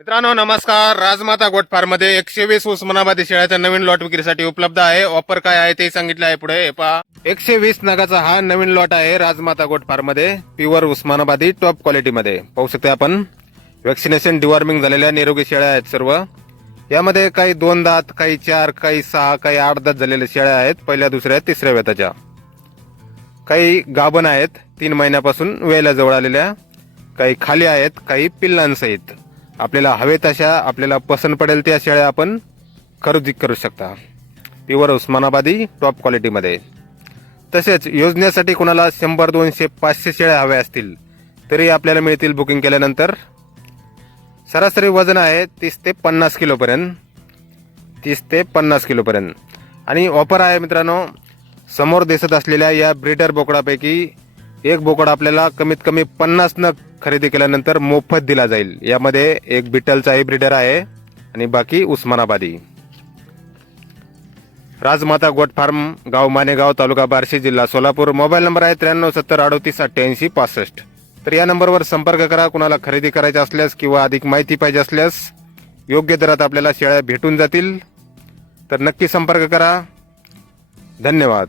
मित्रांनो नमस्कार. राजमाता गोट फार्ममध्ये एकशे वीस उस्मानाबादी शेळ्याचा नवीन लॉट विक्रीसाठी उपलब्ध आहे. ऑफर काय आहे ते सांगितलं आहे पुढे. हे पहा. एकशे वीस नगाचा हा नवीन लॉट आहे राजमाता गोट फार्ममध्ये. प्युअर उस्मानाबादी टॉप क्वालिटीमध्ये. पाहू शकते आपण. वॅक्सिनेशन डिवॉर्मिंग झालेल्या निरोगी शेळ्या आहेत सर्व. यामध्ये काही दोन दात काही चार काही सहा काही आठ दात झालेल्या शेळ्या आहेत. पहिल्या दुसऱ्या तिसऱ्या वेताच्या काही गाभण आहेत. तीन महिन्यापासून वेळेला जवळ आलेल्या. काही खाली आहेत काही पिल्लांसहित. आपल्याला हवे तशा आपल्याला पसंत पडेल त्या शेळ्या आपण खरेदी करू शकता. प्युअर उस्मानाबादी टॉप क्वालिटीमध्ये तसेच योजनेसाठी कोणाला शंभर दोनशे पाचशे शेळ्या हव्या असतील तरी आपल्याला मिळतील बुकिंग केल्यानंतर. सरासरी वजन आहे तीस ते पन्नास किलोपर्यंत. तीस ते पन्नास किलोपर्यंत. आणि ऑफर आहे मित्रांनो समोर दिसत असलेल्या या ब्रिडर बोकडापैकी एक बोकड आपल्याला कमीत कमी पन्नास नग खरेदी केल्यानंतर मोफत दिला जाईल. यामध्ये एक बिटलचा ब्रिडर आहे आणि बाकी उस्मानाबादी. राजमाता गोट फार्म गाव मानेगाव तालुका बार्शी जिल्हा सोलापूर. मोबाईल नंबर आहे त्र्याण्णव सत्तर अडोतीस अठ्ठ्याऐंशी पासष्ट. तर या नंबरवर संपर्क करा. कुणाला खरेदी करायचा असल्यास किंवा अधिक माहिती पाहिजे असल्यास योग्य दरात आपल्याला शेळ्या भेटून जातील. तर नक्की संपर्क करा. धन्यवाद.